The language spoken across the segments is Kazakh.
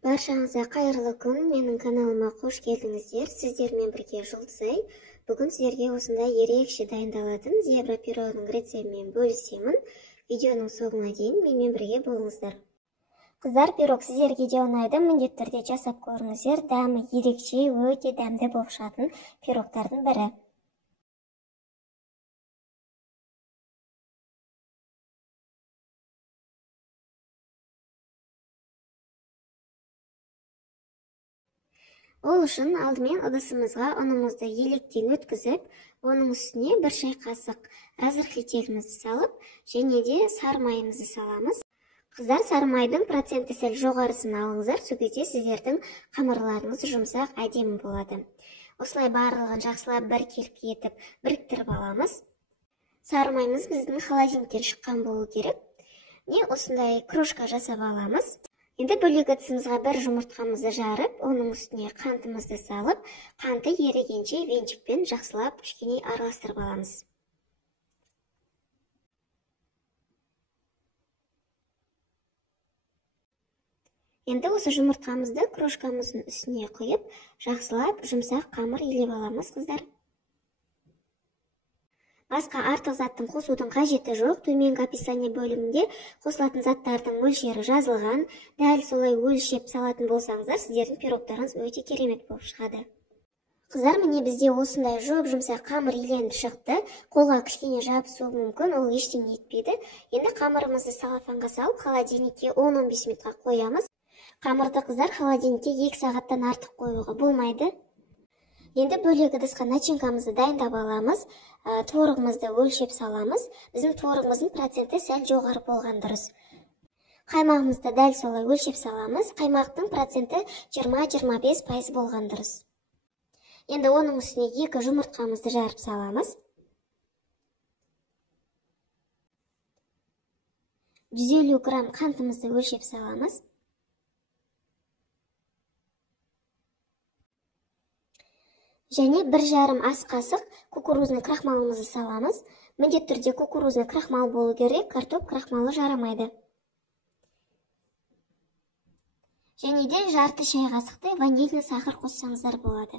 Баршаңызға қайырлы күн, менің каналыма қош келдіңіздер. Сіздермен бірге Жұлдызай. Бүгін сіздерге осындай ерекше дайындалатын зебра пирогының рецептімен бөлісемін. Видеоның соңына дейін менімен бірге болыңыздар. Қыздар, пирог сіздерге де ұнайды, міндетті түрде жасап көріңіздер. Дәмі ерекше, өте дәмді болып шығатын пирогтардың бірі. Ол үшін алдымен ыдысымызға ұнымызды електен өткізіп, оның үстіне бір шай қасық разрыхлителімізді салып, және де сары майымызды саламыз. Қыздар, сары майдың проценті сәл жоғарысын алыңыздар, сол кезде сіздердің қамырларыңыз жұмсақ, әдемі болады. Осылай барлығын жақсылап біркелкі етіп біріктіріп аламыз. Сары майымыз біздің холодильниктен шыққан болу керек. Осындай крошка жасап аламыз. Енді бөлек ыдысымызға бір жұмыртқамызды жарып, оның үстіне қантымызды салып, қанты ерігенше венчикпен жақсылап кішкене араластырып аламыз. Енді осы жұмыртқамызды крошкамыздың үстіне құйып, жақсылап жұмсақ қамыр илеп аламыз, қыздар. Басқа артық заттың қосудың қажеті жоқ. Төменгі описание бөлімінде қосылатын заттардың мөлшері жазылған. Дәл солай өлшеп салатын болсаңыздар, сіздердің пирогтарыңыз өте керемет болып шығады. Қыздар, міне бізде осындай жұмсақ қамыр иленіп шықты. Қолға кішкене жабысуы мүмкін, ол ештеңе етпейді. Енді қамырымызды салафанға салып, холодильникке 10-15 минутқа қоямыз. Қамырды, қыздар, холодильникке 2 сағаттан артық қоюға болмайды. Енді бөлек ыдысқа начинкамызды дайындап аламыз. Творығымызды өлшеп саламыз. Біздің творығымыздың проценті сәл жоғары болған дұрыс. Қаймағымызды дәл солай өлшеп саламыз. Қаймақтың проценті 20-25% болған дұрыс. Енді оның үстіне 2 жұмыртқамызды жарып саламыз. 150 грамм қантымызды өлшеп саламыз. Және 1,5 ас қасық кукурузный крахмалымызды саламыз. Міндетті түрде кукурузный крахмал болу керек, картоп крахмалы жарамайды. Және де жарты шай қасықтай ванильный сахар қоссаңыздар болады.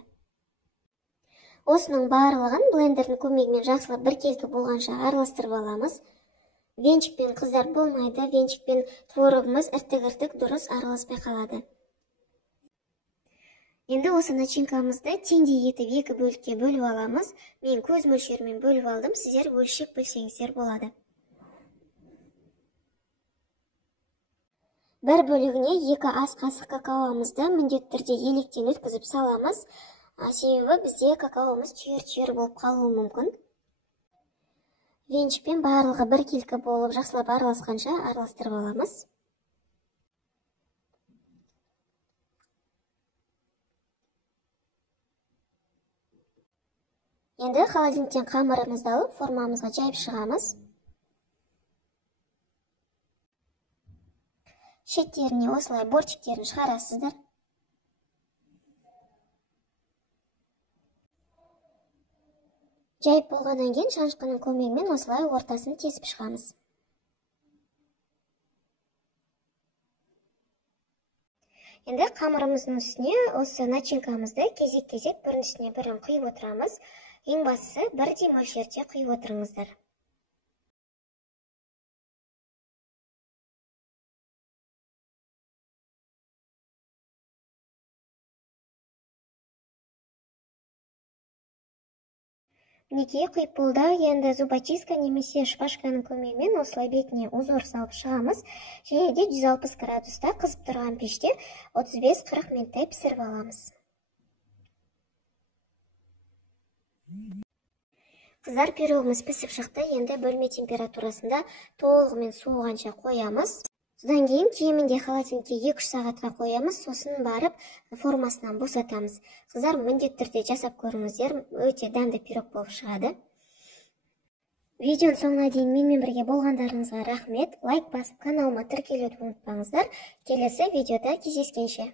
Осының барлығын блендердің көмегімен жақсылап біркелкі болғанша араластырып аламыз. Венчикпен, қыздар, болмайды, венчикпен творығымыз іртік-іртік дұрыс араласпай қалады. Енді осы начинкамызды теңдей етіп 2 бөлікке бөліп аламыз. Мен көз мөлшерімен бөліп алдым, сіздер өлшеп білсеңіздер болады. Бір бөлігіне 2 ас қасық какаомызды міндетті түрде електен өткізіп саламыз. Себебі бізде какаомыз түйір-түйір болып қалуы мүмкін. Венчикпен барлығы біркелкі болып жақсылап араласқанша араластырып аламыз. Енді холодильниктен қамырымызды алып, формамызға жайып шығамыз. Шеттеріне осылай бортиктерін шығарасыздар. Жайып болғаннан кейін шанышқының көмегімен осылай ортасын тесіп шығамыз. Енді қамырымыздың үстіне осы начинкамызды кезек-кезек бірінің үстіне бірін құйып отырамыз. Ең бастысы бірдей мөлшерде құйып отырыңыздар. Мінекей құйып болды. Енді зубочистка немесе шпажканың көмегімен осылай бетіне узор салып шығамыз. Және де 160 градуста қызып тұрған пеште 35-40 минуттай пісіріп аламыз. Қыздар, пирогымыз пісіп шықты. Енді бөлме температурасында толығымен суығанша қоямыз. Содан кейін кемінде холодильникке 2-3 сағатқа қоямыз, сосын барып формасынан босатамыз. Қыздар, міндетті түрде жасап көріңіздер, өте дәмді пирог болып шығады. Видеоның соңына дейін менімен бірге болғандарыңызға рахмет. Лайк басып, каналыма тіркелуді ұмытпаңыздар. Келесі видеода кездескенше.